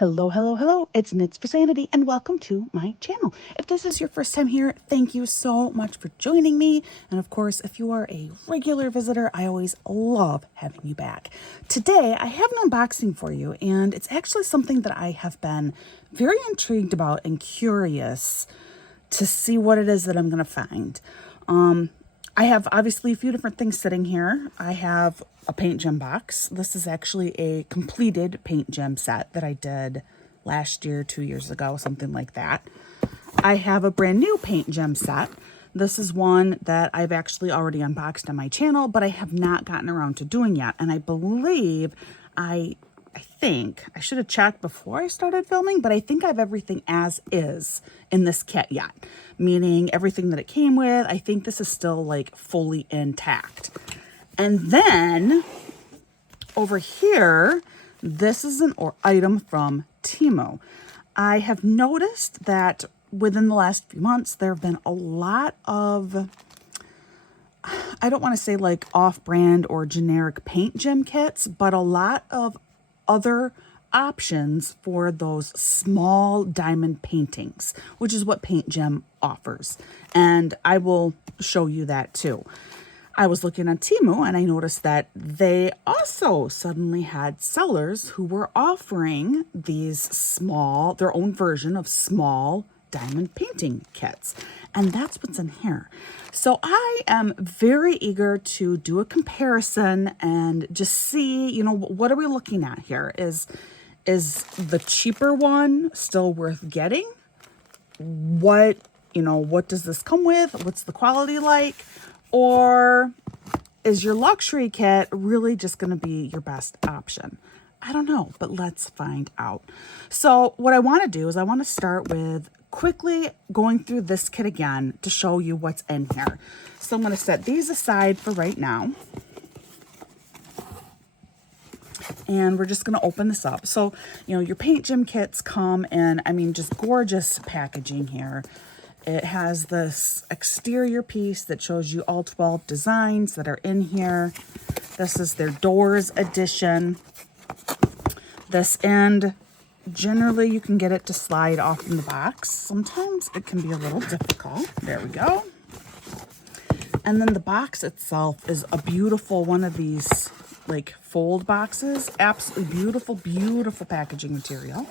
Hello, hello, hello. It's Knits for Sanity and welcome to my channel. If this is your first time here, thank you so much for joining me. And of course, if you are a regular visitor, I always love having you back. Today, I have an unboxing for you, and it's actually something that I have been very intrigued about and curious to see what it is that I'm going to find. I have obviously a few different things sitting here. I have a PAINTGEM box. This is actually a completed PAINTGEM set that I did last year, 2 years ago, something like that. I have a brand new PAINTGEM set. This is one that I've actually already unboxed on my channel, but I have not gotten around to doing yet. And I believe I think I should have checked before I started filming, but I think I have everything as is in this kit yet, meaning everything that it came with. I think this is still like fully intact. And then over here, this is an item from Teemo. I have noticed that within the last few months, there have been a lot of, I don't want to say like off-brand or generic PAINTGEM kits, but a lot of other options for those small diamond paintings, which is what PAINTGEM offers. And I will show you that too. I was looking on Teemu and I noticed that they also suddenly had sellers who were offering these small, their own version of small diamond painting kits. And that's what's in here. So I am very eager to do a comparison and just see, you know, what are we looking at here? Is the cheaper one still worth getting? What does this come with? What's the quality like? Or is your luxury kit really just going to be your best option? I don't know, but let's find out. So what I want to do is I want to start with quickly going through this kit again to show you what's in here. So I'm going to set these aside for right now. And we're just going to open this up. So, you know, your PAINTGEM kits come in, I mean, just gorgeous packaging here. It has this exterior piece that shows you all 12 designs that are in here. This is their Doors edition. This end, generally you can get it to slide off in the box. Sometimes it can be a little difficult. There we go. And then the box itself is a beautiful one of these like fold boxes. Absolutely beautiful, beautiful packaging material.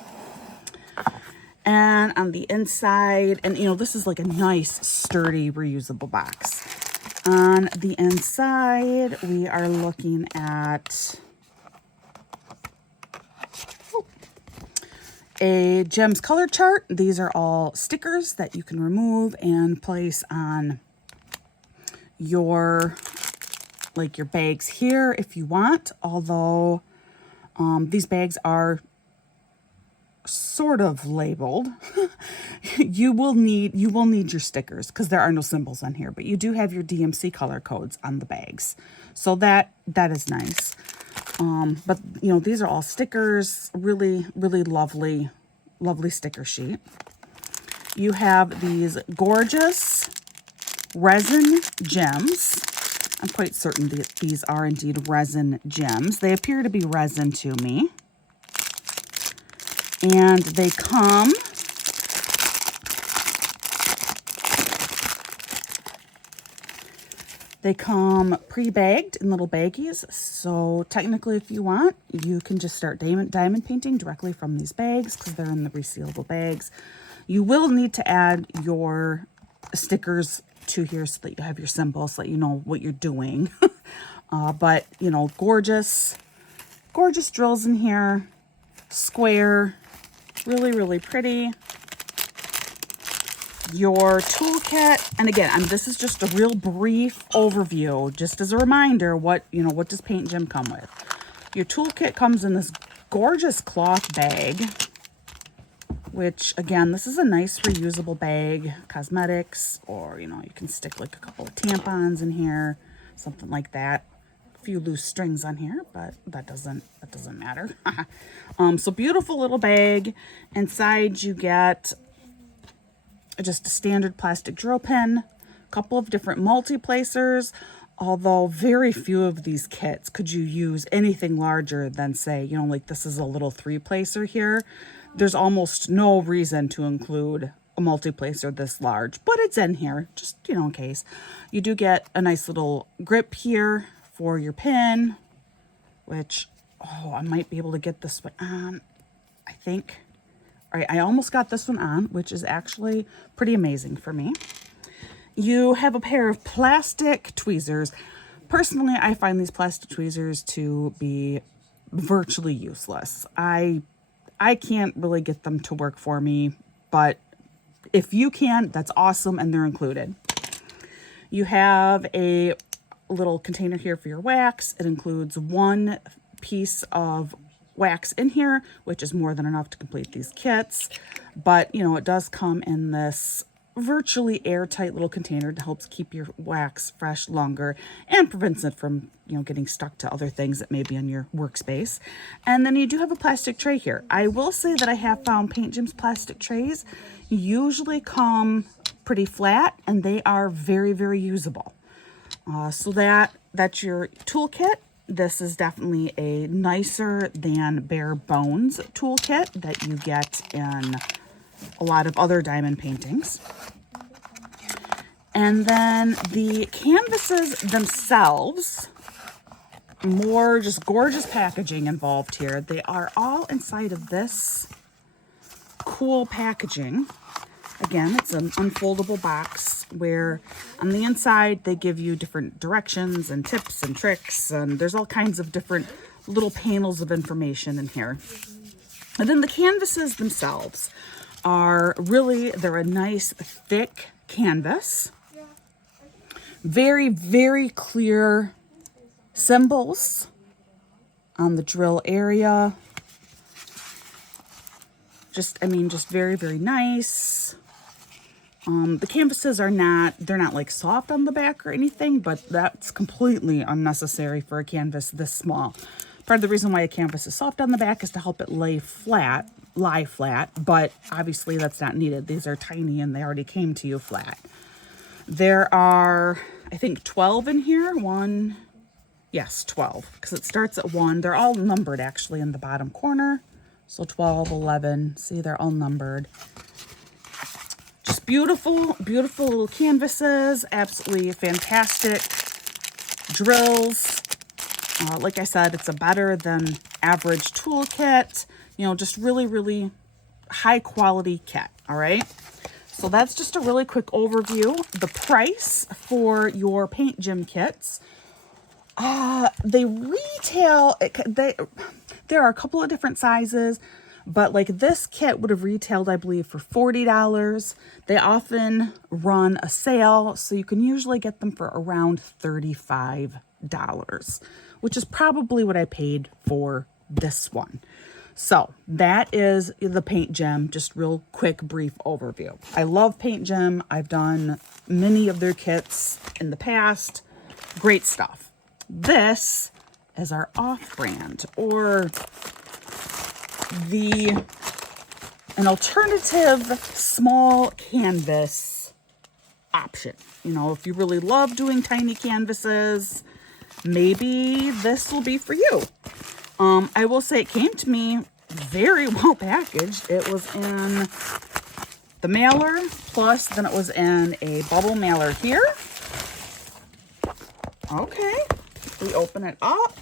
And on the inside, and you know, this is like a nice, sturdy, reusable box. On the inside, we are looking at a gems color chart. These are all stickers that you can remove and place on your, like your bags here if you want. Although these bags are sort of labeled. you will need your stickers because there are no symbols on here, but you do have your DMC color codes on the bags, so that is nice. But you know, these are all stickers. Really lovely sticker sheet. You have these gorgeous resin gems. I'm quite certain that these are indeed resin gems. They appear to be resin to me. And they come pre-bagged in little baggies. So technically, if you want, you can just start diamond painting directly from these bags because they're in the resealable bags. You will need to add your stickers to here so that you have your symbols, so that you know what you're doing. But, you know, gorgeous drills in here. Square. Really pretty. Your toolkit, and again, this is just a real brief overview, just as a reminder, what does PAINTGEM come with? Your toolkit comes in this gorgeous cloth bag, which again, this is a nice reusable bag, cosmetics, or you know, you can stick like a couple of tampons in here, something like that. Few loose strings on here, but that doesn't matter. So beautiful little bag. Inside you get just a standard plastic drill pin, a couple of different multi-placers, although very few of these kits could you use anything larger than, say, you know, like this is a little 3-placer here. there's almost no reason to include a multi-placer this large, but it's in here, just, you know, in case. You do get a nice little grip here for your pin, which, oh, I might be able to get this one on, I think. All right, I almost got this one on, which is actually pretty amazing for me. You have a pair of plastic tweezers. Personally, I find these plastic tweezers to be virtually useless. I can't really get them to work for me, but if you can, that's awesome, and they're included. You have a little container here for your wax. It includes one piece of wax in here, which is more than enough to complete these kits. But, you know, it does come in this virtually airtight little container to help keep your wax fresh longer and prevents it from, you know, getting stuck to other things that may be in your workspace. And then you do have a plastic tray here. I will say that I have found PAINTGEM's plastic trays usually come pretty flat, and they are very, very usable. So that's your toolkit. This is definitely a nicer than bare bones toolkit that you get in a lot of other diamond paintings. And then the canvases themselves, more just gorgeous packaging involved here. They are all inside of this cool packaging. Again, it's an unfoldable box where on the inside they give you different directions and tips and tricks, and there's all kinds of different little panels of information in here. And then the canvases themselves are really, they're a nice thick canvas. Very, very clear symbols on the drill area. Just very, very nice. The canvases are they're not like soft on the back or anything, but that's completely unnecessary for a canvas this small. Part of the reason why a canvas is soft on the back is to help it lie flat, but obviously that's not needed. These are tiny and they already came to you flat. There are, I think, 12 in here. 12, because it starts at 1. They're all numbered actually in the bottom corner. So 12, 11, see, they're all numbered. Just beautiful, beautiful little canvases, absolutely fantastic drills. Like I said, it's a better than average toolkit, you know, just really, really high quality kit, all right? So that's just a really quick overview. The price for your PAINTGEM kits, they retail, there are a couple of different sizes, but like this kit would have retailed, I believe, for $40. They often run a sale, so you can usually get them for around $35, which is probably what I paid for this one. So that is the PAINTGEM, just real quick, brief overview. I love PAINTGEM. I've done many of their kits in the past. Great stuff. This is our off-brand, or an alternative small canvas option. You know, if you really love doing tiny canvases, maybe this will be for you. I will say it came to me very well packaged. It was in the mailer, plus then it was in a bubble mailer here. Okay, we open it up.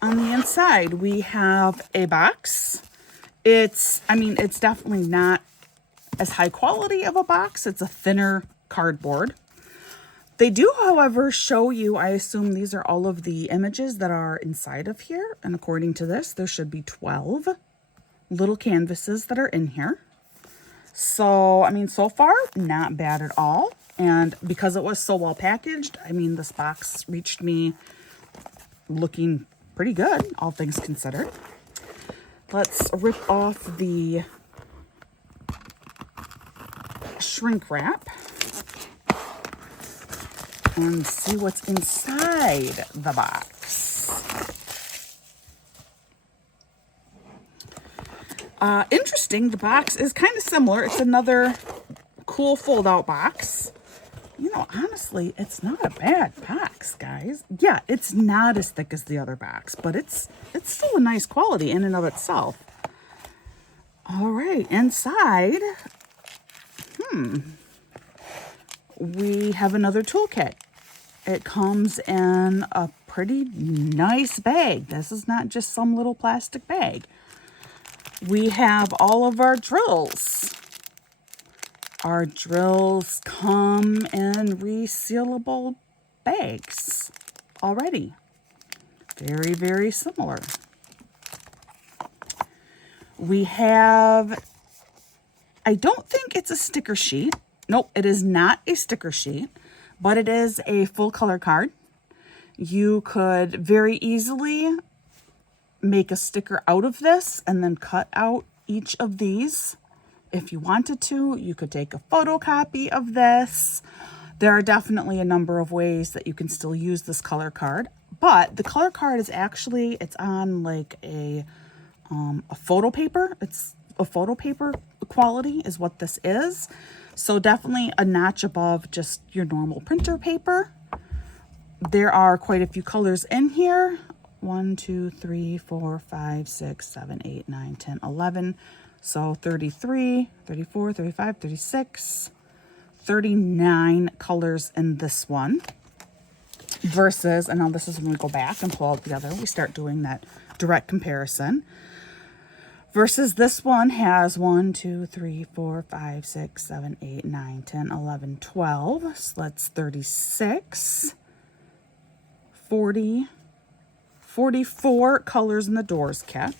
On the inside, we have a box. It's definitely not as high quality of a box. It's a thinner cardboard. They do, however, show you, I assume these are all of the images that are inside of here. And according to this, there should be 12 little canvases that are in here. So, I mean, so far, not bad at all. And because it was so well packaged, I mean, this box reached me looking pretty good, all things considered. Let's rip off the shrink wrap and see what's inside the box. Interesting, the box is kind of similar. It's another cool fold-out box. You know, honestly, it's not a bad box, guys. Yeah, it's not as thick as the other box, but it's still a nice quality in and of itself. All right, inside, we have another toolkit. It comes in a pretty nice bag. This is not just some little plastic bag. We have all of our drills. Our drills come in resealable bags already. Very, very similar. We have, I don't think it's a sticker sheet. Nope, it is not a sticker sheet, but it is a full color card. You could very easily make a sticker out of this and then cut out each of these. If you wanted to, you could take a photocopy of this. There are definitely a number of ways that you can still use this color card, but the color card is actually, it's on like a photo paper. It's a photo paper quality is what this is. So definitely a notch above just your normal printer paper. There are quite a few colors in here. 1, 2, 3, 4, 5, 6, 7, 8, 9, 10, 11. So 33, 34, 35, 36, 39 colors in this one. Versus, and now this is when we go back and pull it together, we start doing that direct comparison. Versus this one has 1, 2, 3, 4, 5, 6, 7, 8, 9, 10, 11, 12. So that's 36, 40, 44 colors in the doors kit.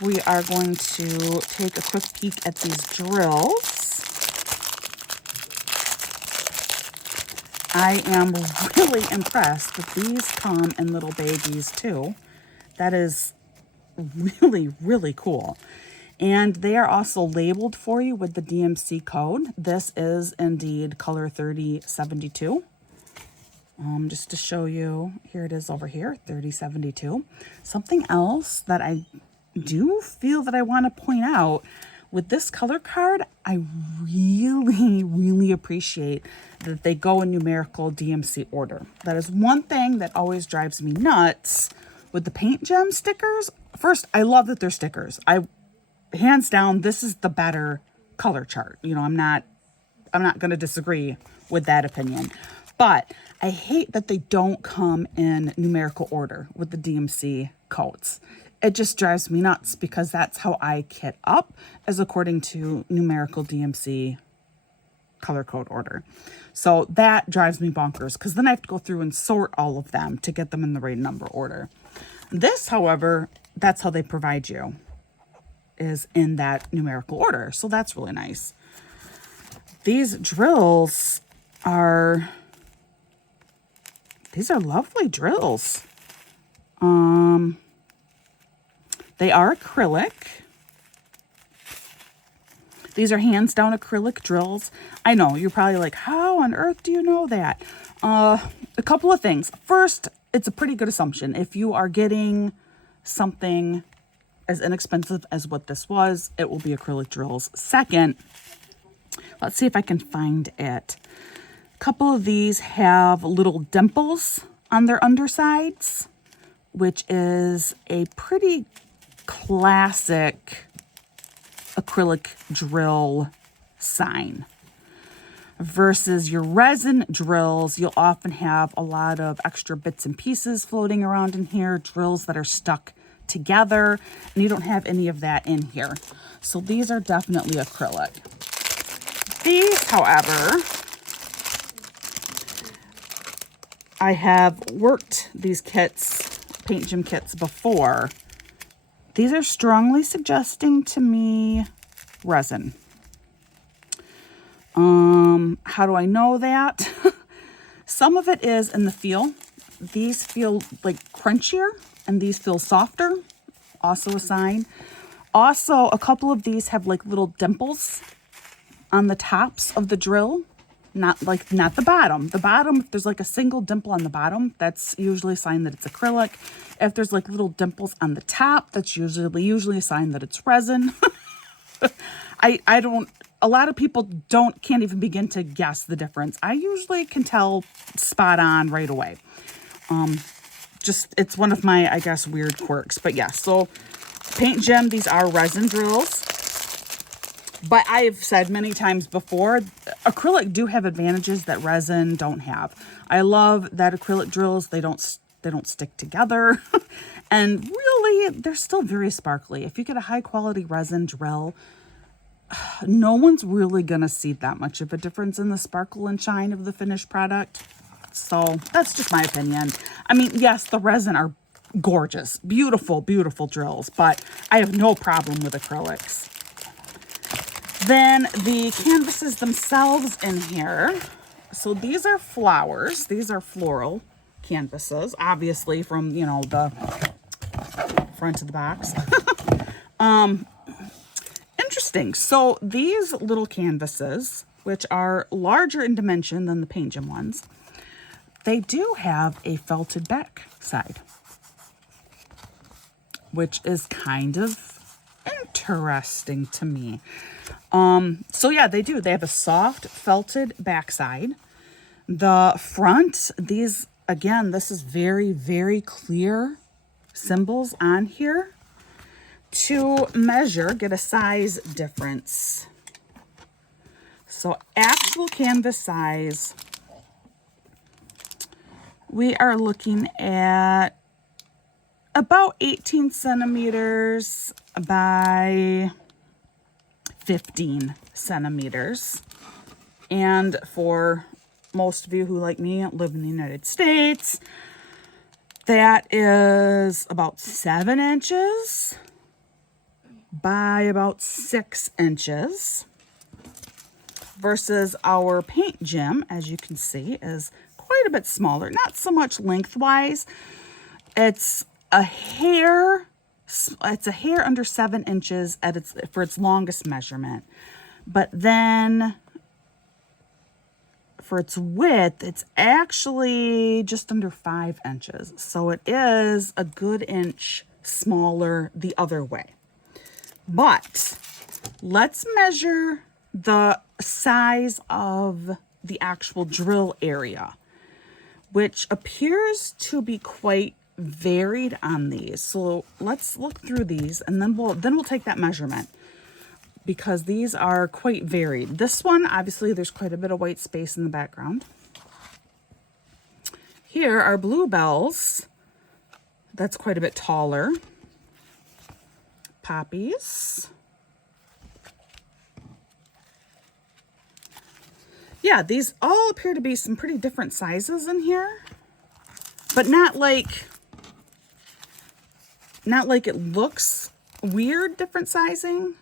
We are going to take a quick peek at these drills. I am really impressed that these come in little baggies too. That is really, really cool. And they are also labeled for you with the DMC code. This is indeed color 3072. Just to show you, here it is over here, 3072. Something else that I do feel that I want to point out with this color card, I really, really appreciate that they go in numerical DMC order. That is one thing that always drives me nuts with the PAINTGEM stickers. First, I love that they're stickers. Hands down, this is the better color chart. You know, I'm not going to disagree with that opinion. But I hate that they don't come in numerical order with the DMC codes. It just drives me nuts because that's how I kit up, as according to numerical DMC color code order. So that drives me bonkers because then I have to go through and sort all of them to get them in the right number order. This, however, that's how they provide you, is in that numerical order. So that's really nice. These drills are, these are lovely drills. They are acrylic. These are hands down acrylic drills. I know, you're probably like, how on earth do you know that? A couple of things. First, it's a pretty good assumption. If you are getting something as inexpensive as what this was, it will be acrylic drills. Second, let's see if I can find it. A couple of these have little dimples on their undersides, which is a pretty classic acrylic drill sign. Versus your resin drills, you'll often have a lot of extra bits and pieces floating around in here, drills that are stuck together, and you don't have any of that in here. So these are definitely acrylic. These, however, I have worked these kits, PAINTGEM kits, before. These are strongly suggesting to me resin. How do I know that? Some of it is in the feel. These feel like crunchier and these feel softer. Also a sign. Also, a couple of these have like little dimples on the tops of the drill. Not the bottom. The bottom, if there's like a single dimple on the bottom, that's usually a sign that it's acrylic. If there's like little dimples on the top, that's usually a sign that it's resin. A lot of people can't even begin to guess the difference. I usually can tell spot on right away. just, it's one of my, I guess, weird quirks. But yeah, so PAINTGEM, these are resin drills. But I've said many times before, acrylic do have advantages that resin don't have. I love that acrylic drills, they don't stick together. And really, they're still very sparkly. If you get a high quality resin drill, no one's really gonna see that much of a difference in the sparkle and shine of the finished product. So that's just my opinion. I mean, yes, the resin are gorgeous, beautiful, beautiful drills, but I have no problem with acrylics. Then the canvases themselves in here. So these are flowers. These are floral canvases, obviously from, you know, the front of the box. Interesting. So these little canvases, which are larger in dimension than the PAINTGEM ones, they do have a felted back side, which is kind of interesting to me. So yeah, they do. They have a soft felted backside. The front, these, again, this is very, very clear symbols on here to measure, get a size difference. So actual canvas size, we are looking at about 18 centimeters by 15 centimeters. And for most of you who, like me, live in the United States, that is about 7 inches by about 6 inches. Versus our PAINTGEM, as you can see, is quite a bit smaller. Not so much lengthwise. It's a hair under 7 inches for its longest measurement. But then for its width, it's actually just under 5 inches. So it is a good inch smaller the other way. But let's measure the size of the actual drill area, which appears to be quite varied on these. So let's look through these, and then we'll take that measurement, because these are quite varied. This one, obviously, there's quite a bit of white space in the background. Here are bluebells. That's quite a bit taller. Poppies. Yeah, these all appear to be some pretty different sizes in here, but not like it looks weird different sizing.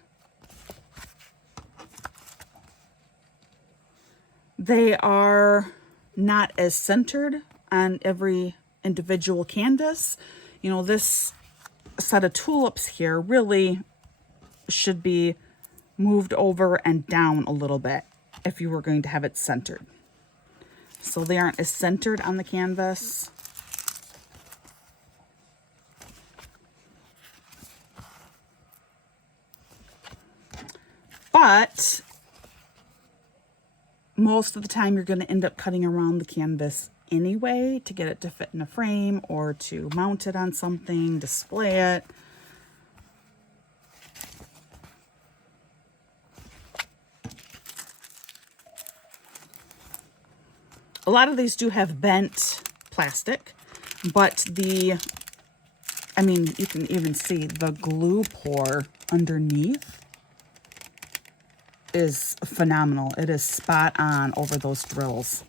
They are not as centered on every individual canvas. You know, this set of tulips here really should be moved over and down a little bit if you were going to have it centered. So they aren't as centered on the canvas. But most of the time you're going to end up cutting around the canvas anyway to get it to fit in a frame or to mount it on something, display it. A lot of these do have bent plastic, but you can even see the glue pour underneath is phenomenal. It is spot on over those drills.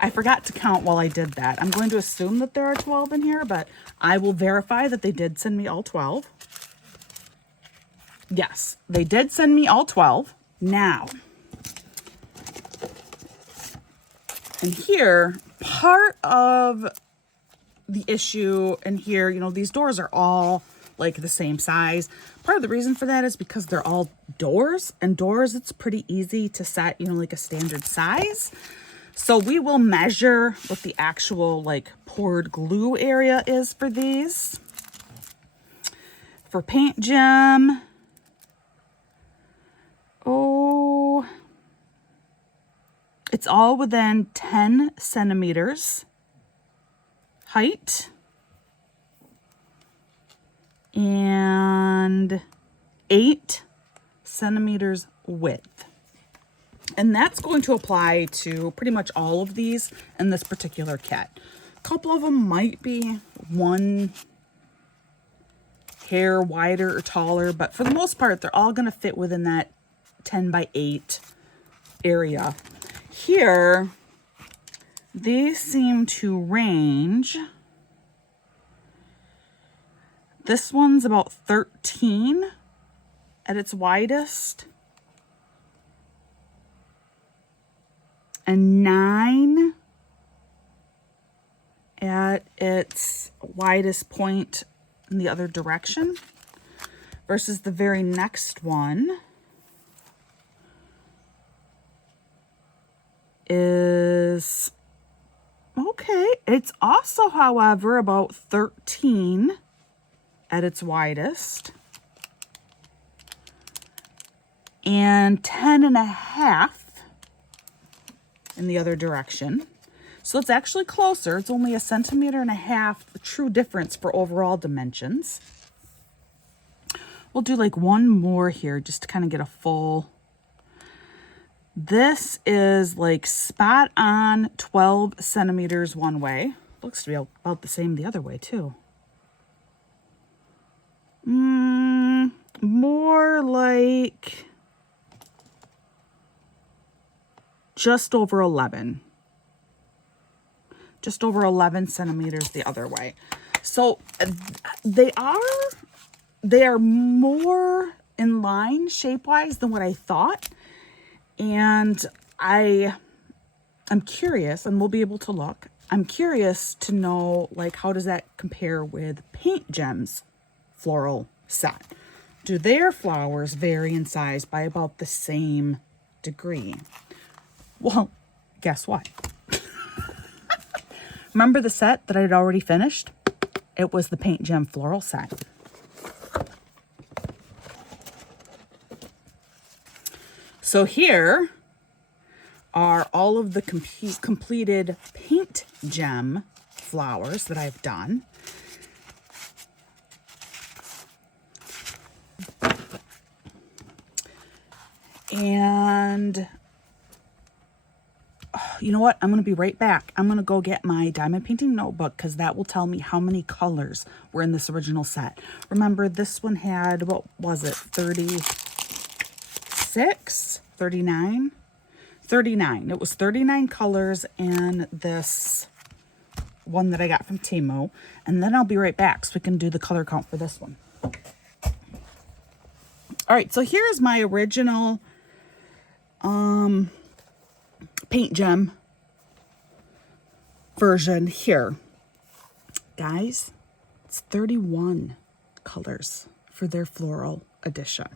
I forgot to count while I did that. I'm going to assume that there are 12 in here, but I will verify that they did send me all 12. Yes, they did send me all 12. Now, and here, part of the issue in here, you know, these doors are all like the same size. Part of the reason for that is because they're all doors, and doors, it's pretty easy to set, you know, like a standard size. So we will measure what the actual like poured glue area is for these. For PAINTGEM, It's all within 10 centimeters height and 8 centimeters width. And that's going to apply to pretty much all of these in this particular kit. A couple of them might be one hair wider or taller, but for the most part, they're all going to fit within that 10 by 8 area. Here, these seem to range. This one's about 13 at its widest, and 9 at its widest point in the other direction, versus the very next one is, okay, it's also, however, about 13 at its widest and 10.5 in the other direction. So it's actually closer. It's only 1.5 centimeters, the true difference for overall dimensions. We'll do like one more here just to kind of get a full. This is like spot on 12 centimeters one way. Looks to be about the same the other way too. More like just over 11. Just over 11 centimeters the other way. So they are more in line shape-wise than what I thought. And I'm curious, and we'll be able to look. I'm curious to know, like, how does that compare with PAINTGEM's floral set? Do their flowers vary in size by about the same degree? Well, guess what? Remember the set that I'd already finished? It was the PAINTGEM floral set. So here are all of the completed PAINTGEM flowers that I've done. And you know what? I'm going to be right back. I'm going to go get my diamond painting notebook because that will tell me how many colors were in this original set. Remember, this one had, what was it, 36? 39? 39. It was 39 colors in this one that I got from Teemo. And then I'll be right back so we can do the color count for this one. All right, so here's my original PAINTGEM version here. Guys, it's 31 colors for their floral edition.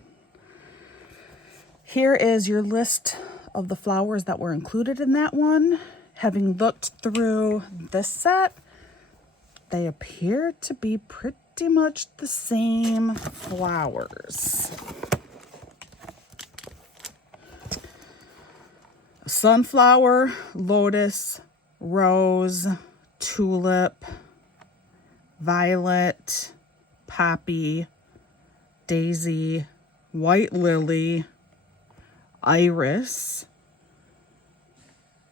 Here is your list of the flowers that were included in that one. Having looked through this set, they appear to be pretty much the same flowers. Sunflower, lotus, rose, tulip, violet, poppy, daisy, white lily, iris,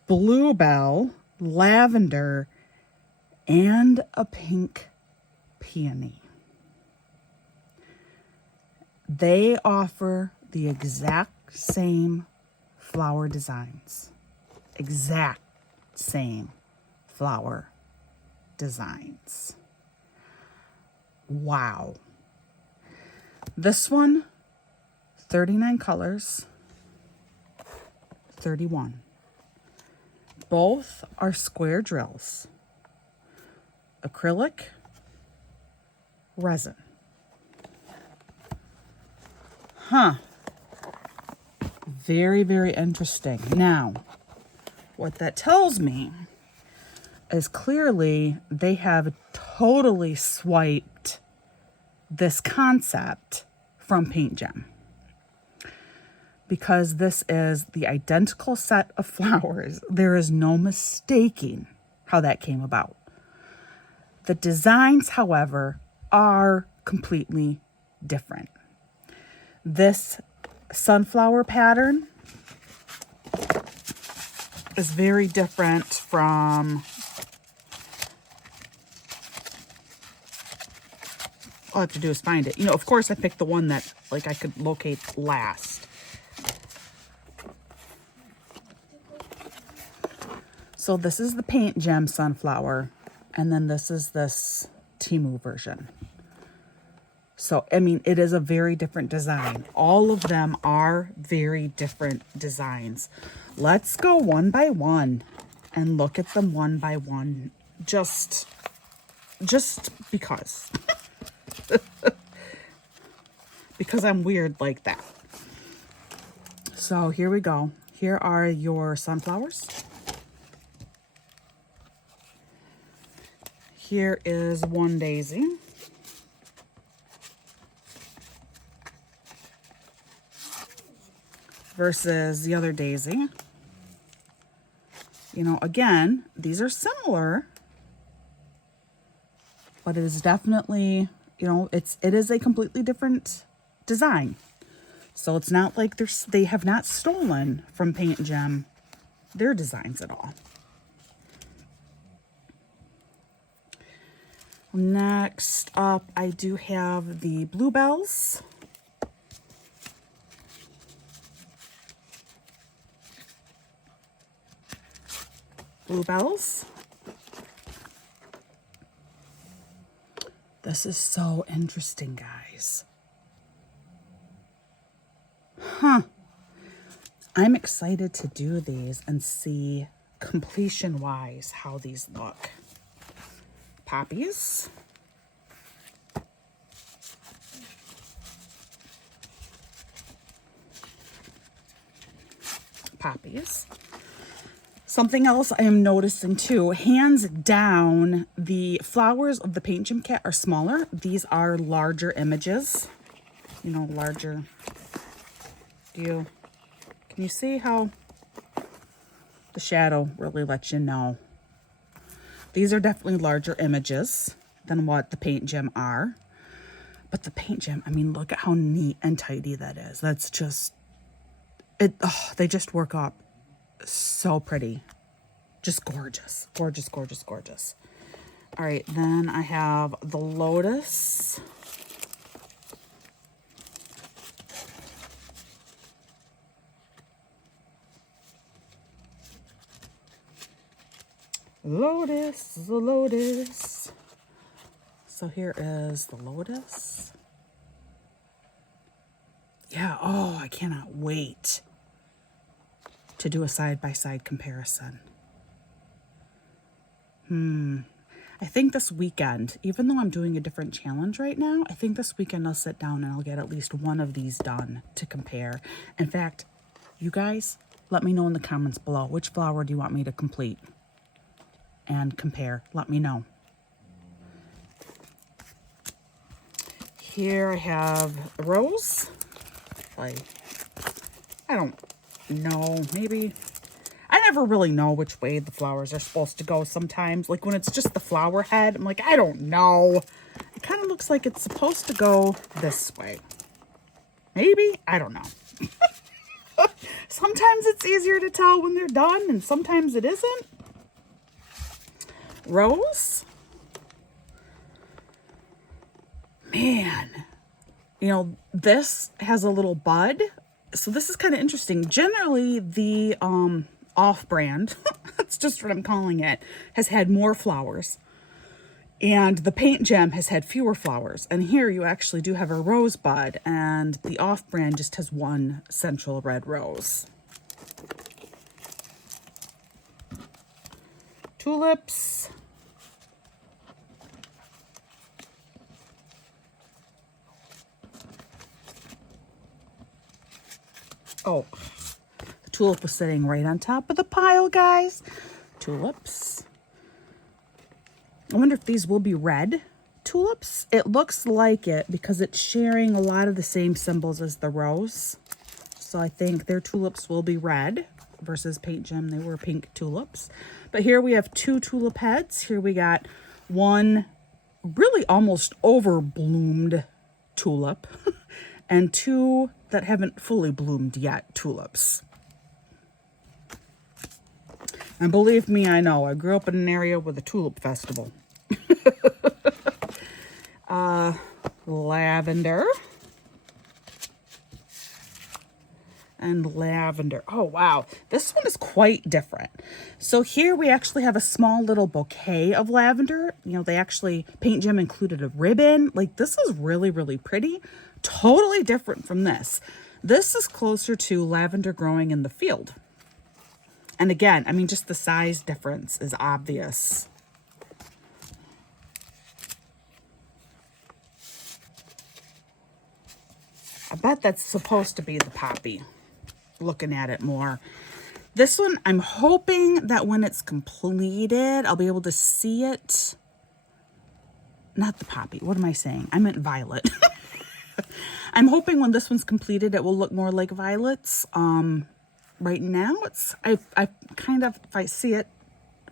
bluebell, lavender, and a pink peony. They offer the exact same flower designs. Exact same flower designs. Wow. This one, 39 colors, 31. Both are square drills. Acrylic, resin. Huh. Very, very interesting. Now, what that tells me is clearly they have totally swiped this concept from PAINTGEM. because this is the identical set of flowers, there is no mistaking how that came about. The designs, however, are completely different. This sunflower pattern is very different from, all I have to do is find it. You know, of course I picked the one that like I could locate last. So this is the PAINTGEM sunflower, and then this is this Teemu version. So, I mean, it is a very different design. All of them are very different designs. Let's go one by one and look at them one by one. Just because. Because I'm weird like that. So here we go. Here are your sunflowers. Here is one daisy. Versus the other daisy. You know, again, these are similar, but it is definitely, you know, it is a completely different design. So it's not like they have not stolen from PAINTGEM their designs at all. Next up, I do have the bluebells. Bluebells. This is so interesting, guys. Huh. I'm excited to do these and see completion-wise how these look. Poppies. Poppies. Something else I am noticing too, hands down, the flowers of the PAINTGEM kit are smaller. These are larger images. You know, larger. Can you see how the shadow really lets you know? These are definitely larger images than what the PAINTGEM are. But the PAINTGEM, I mean, look at how neat and tidy that is. That's just, they just work up so pretty. Just gorgeous. Gorgeous, gorgeous, gorgeous. All right, then I have the lotus. Lotus, the lotus. So here is the lotus. Yeah, oh, I cannot wait to do a side-by-side comparison. I think this weekend, even though I'm doing a different challenge right now, I think this weekend I'll sit down and I'll get at least one of these done to compare. In fact, you guys, let me know in the comments below, which flower do you want me to complete and compare? Let me know. Here I have a rose. I don't know, maybe. I never really know which way the flowers are supposed to go sometimes. Like when it's just the flower head, I'm like, I don't know. It kind of looks like it's supposed to go this way. Maybe? I don't know. Sometimes it's easier to tell when they're done and sometimes it isn't. Rose. Man. You know, this has a little bud. So this is kind of interesting. Generally, the off-brand, that's just what I'm calling it, has had more flowers. And the PAINTGEM has had fewer flowers. And here you actually do have a rosebud, and the off-brand just has one central red rose. Tulips. Oh, the tulip was sitting right on top of the pile, guys. Tulips. I wonder if these will be red tulips. It looks like it because it's sharing a lot of the same symbols as the rose. So I think their tulips will be red versus Paint Gem. They were pink tulips. But here we have 2 tulip heads. Here we got one really almost overbloomed tulip and 2 that haven't fully bloomed yet tulips. And believe me, I know. I grew up in an area with a tulip festival. Lavender. And lavender. Oh, wow. This one is quite different. So here we actually have a small little bouquet of lavender. You know, they actually, Paint Gem included a ribbon. Like, this is really, really pretty. Totally different from this. This is closer to lavender growing in the field. And again, I mean, just the size difference is obvious. I bet that's supposed to be the poppy. Looking at it more. This one, I'm hoping that when it's completed, I'll be able to see it. Not the poppy. What am I saying? I meant violet. I'm hoping when this one's completed, it will look more like violets. Right now, I kind of, if I see it,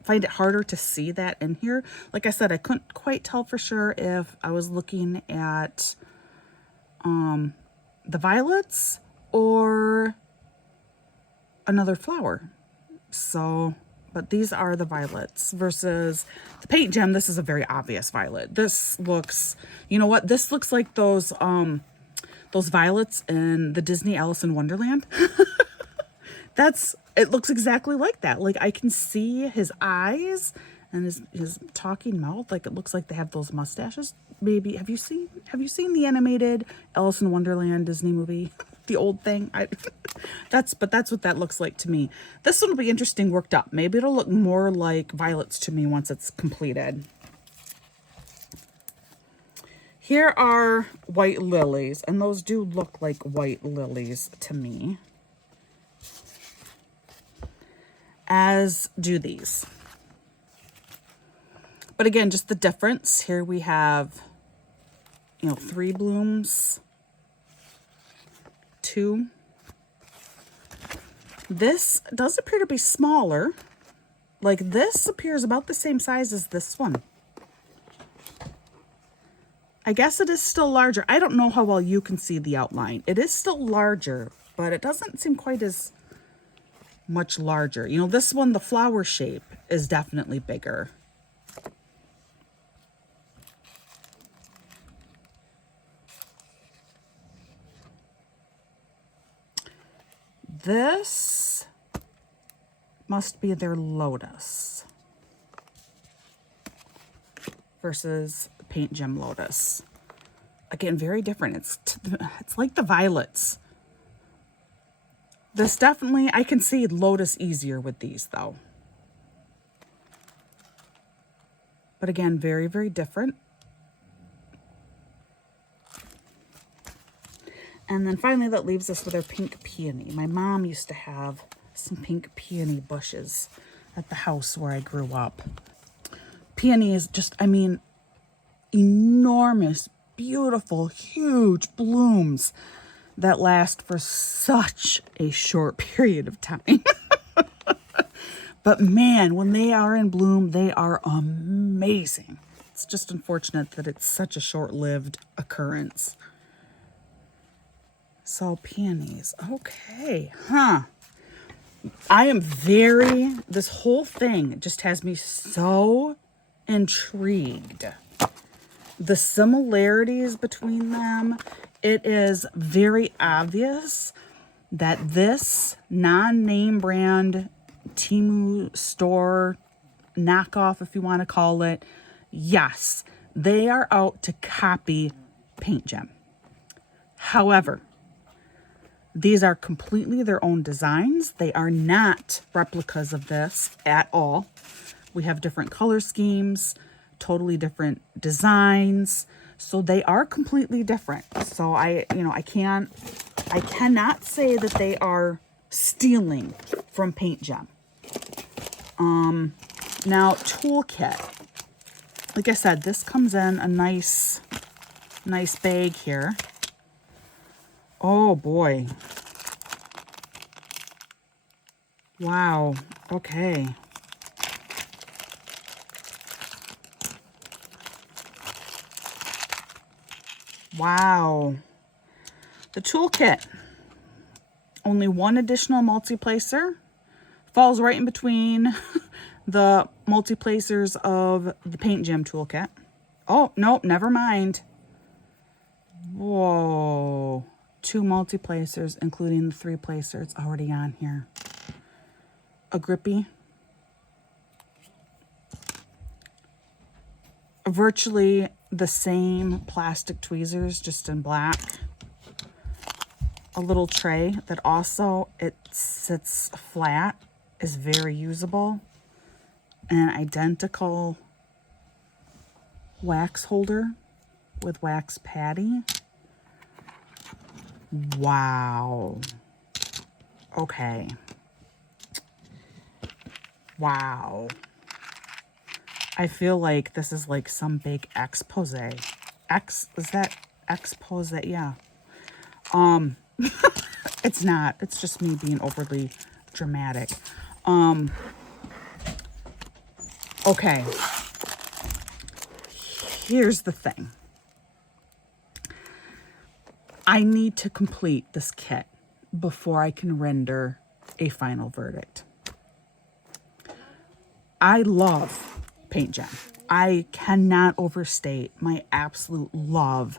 find it harder to see that in here. Like I said, I couldn't quite tell for sure if I was looking at the violets or another flower. So, but these are the violets versus the Paint Gem. This is a very obvious violet. This looks, you know what? This looks like those violets in the Disney Alice in Wonderland. It looks exactly like that. Like, I can see his eyes and his talking mouth. Like, it looks like they have those mustaches. Maybe, have you seen the animated Alice in Wonderland Disney movie? The old thing. That's what that looks like to me. This one will be interesting worked up. Maybe it'll look more like violets to me once it's completed. Here are white lilies, and those do look like white lilies to me. As do these. But again, just the difference. Here we have, 3 blooms. 2. This does appear to be smaller. Like, this appears about the same size as this one. I guess it is still larger. I don't know how well you can see the outline. It is still larger, but it doesn't seem quite as much larger. This one, the flower shape is definitely bigger. This must be their lotus versus Paint Gem lotus. Again, very different. It's like the violets. This definitely, I can see lotus easier with these though. But again, very, very different. And then finally, that leaves us with our pink peony. My mom used to have some pink peony bushes at the house where I grew up. Peony is just, I mean, enormous, beautiful, huge blooms that last for such a short period of time. But man, when they are in bloom, they are amazing. It's just unfortunate that it's such a short-lived occurrence. So peonies, okay, I am this whole thing just has me so intrigued. The similarities between them, it is very obvious that this non-name brand Teemu store knockoff, if you want to call it, yes, they are out to copy Paint Gem. However, these are completely their own designs. They are not replicas of this at all. We have different color schemes, totally different designs. So they are completely different. So I cannot say that they are stealing from Paint Gem. Now toolkit. Like I said, this comes in a nice bag here. Oh boy. Wow. Okay. Wow. The toolkit. Only one additional multi-placer. Falls right in between the multi-placers of the PAINTGEM toolkit. Oh, nope, never mind. Whoa. 2 multi-placers, including the 3 placer. It's already on here. A grippy. Virtually the same plastic tweezers, just in black. A little tray that also, it sits flat, is very usable. An identical wax holder with wax patty. Wow. Okay. Wow. I feel like this is like some big expose. Is that expose? Yeah. It's not. It's just me being overly dramatic. Okay. Here's the thing. I need to complete this kit before I can render a final verdict. I love PAINTGEM. I cannot overstate my absolute love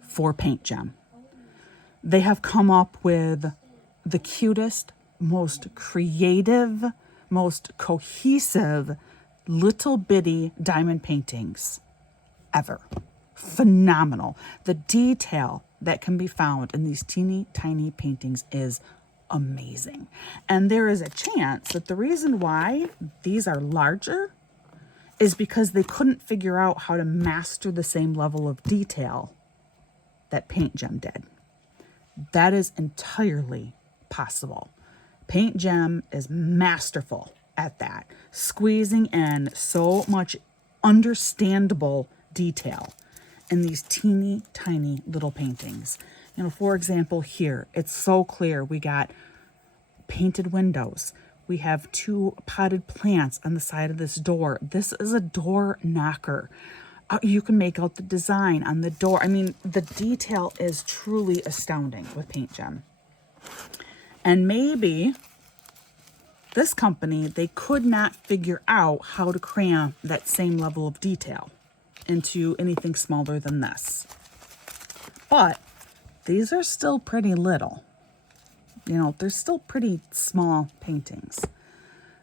for PAINTGEM. They have come up with the cutest, most creative, most cohesive little bitty diamond paintings ever. Phenomenal. The detail that can be found in these teeny tiny paintings is amazing. And there is a chance that the reason why these are larger is because they couldn't figure out how to master the same level of detail that PAINTGEM did. That is entirely possible. PAINTGEM is masterful at that, squeezing in so much understandable detail in these teeny tiny little paintings. You know, for example, here, it's so clear. We got painted windows. We have 2 potted plants on the side of this door. This is a door knocker. You can make out the design on the door. I mean, the detail is truly astounding with PAINTGEM. And maybe this company, they could not figure out how to cram that same level of detail into anything smaller than this. But these are still pretty little. You know, they're still pretty small paintings.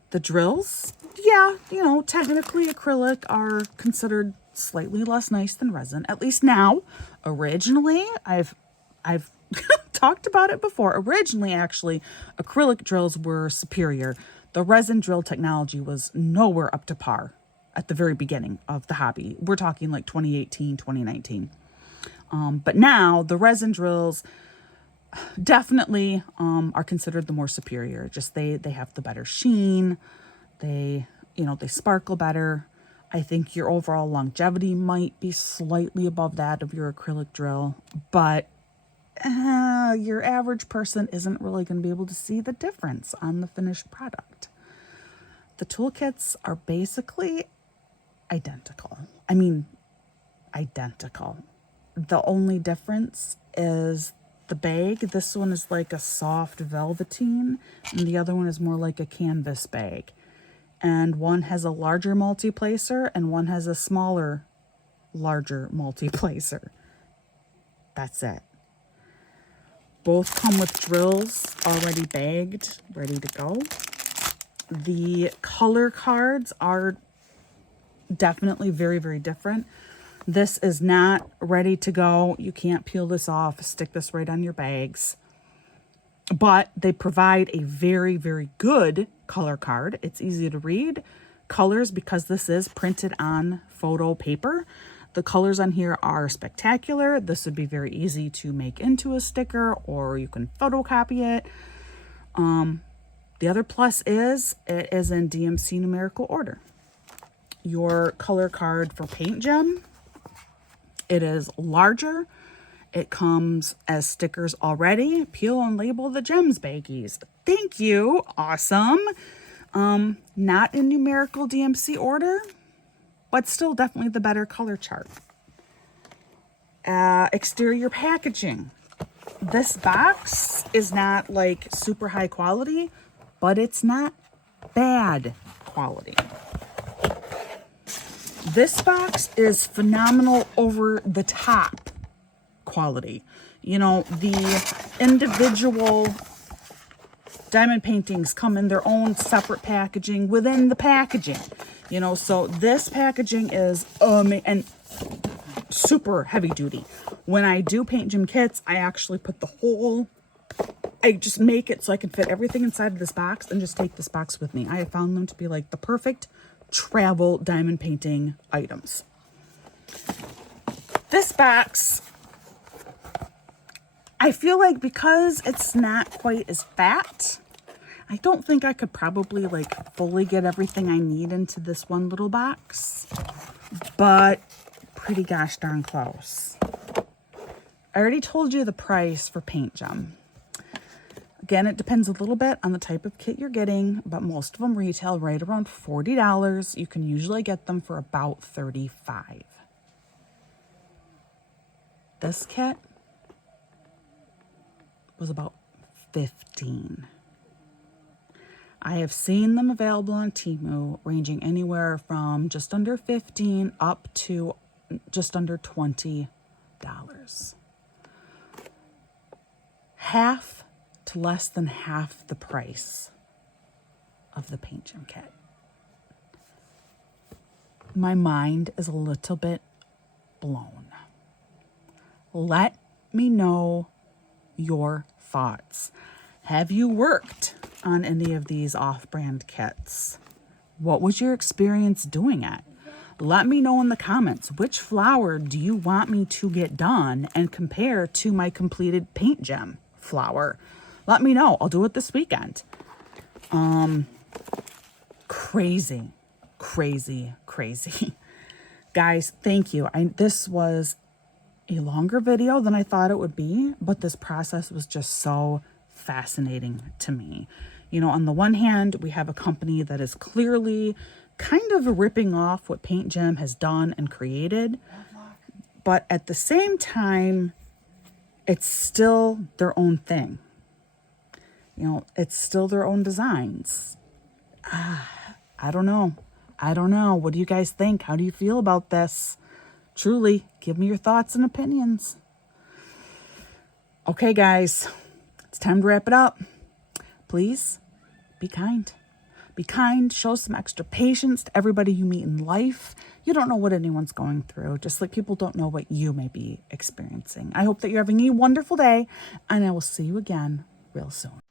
The drills, yeah, you know, technically acrylic are considered slightly less nice than resin, at least now. Originally, I've talked about it before. Originally, actually, acrylic drills were superior. The resin drill technology was nowhere up to par at the very beginning of the hobby. We're talking like 2018, 2019. But now the resin drills definitely are considered the more superior. Just they have the better sheen. They sparkle better. I think your overall longevity might be slightly above that of your acrylic drill, but your average person isn't really going to be able to see the difference on the finished product. The toolkits are basically identical. I mean, identical. The only difference is the bag. This one is like a soft velveteen, and the other one is more like a canvas bag. And one has a larger multi-placer, and one has a smaller, larger multi-placer. That's it. Both come with drills already bagged, ready to go. The color cards are definitely very, very different. This is not ready to go. You can't peel this off, stick this right on your bags. But they provide a very, very good color card. It's easy to read. Colors, because this is printed on photo paper. The colors on here are spectacular. This would be very easy to make into a sticker, or you can photocopy it. The other plus is it is in DMC numerical order. Your color card for PAINTGEM, it is larger. It comes as stickers already. Peel and label the gems baggies. Thank you. Awesome. Not in numerical DMC order, but still definitely the better color chart. Exterior packaging. This box is not like super high quality, but it's not bad quality. This box is phenomenal over the top quality. You know, the individual diamond paintings come in their own separate packaging within the packaging. You know, so this packaging is and super heavy duty. When I do paint gem kits, I actually put the whole, I just make it so I can fit everything inside of this box and just take this box with me. I have found them to be like the perfect travel diamond painting items. This box, I feel like because it's not quite as fat, I don't think I could probably like fully get everything I need into this one little box, but pretty gosh darn close. I already told you the price for PAINTGEM. Again, it depends a little bit on the type of kit you're getting, but most of them retail right around $40. You can usually get them for about $35. This kit was about $15. I have seen them available on Teemu ranging anywhere from just under $15 up to just under $20. Half to less than half the price of the PAINTGEM kit. My mind is a little bit blown. Let me know your thoughts. Have you worked on any of these off-brand kits? What was your experience doing it? Let me know in the comments, which flower do you want me to get done and compare to my completed PAINTGEM flower? Let me know. I'll do it this weekend. Crazy. Guys, thank you. This was a longer video than I thought it would be, but this process was just so fascinating to me. You know, on the one hand, we have a company that is clearly kind of ripping off what PAINTGEM has done and created, but at the same time, it's still their own thing. You know, it's still their own designs. I don't know. What do you guys think? How do you feel about this? Truly, give me your thoughts and opinions. Okay, guys, it's time to wrap it up. Please be kind. Be kind, show some extra patience to everybody you meet in life. You don't know what anyone's going through, just like people don't know what you may be experiencing. I hope that you're having a wonderful day, and I will see you again real soon.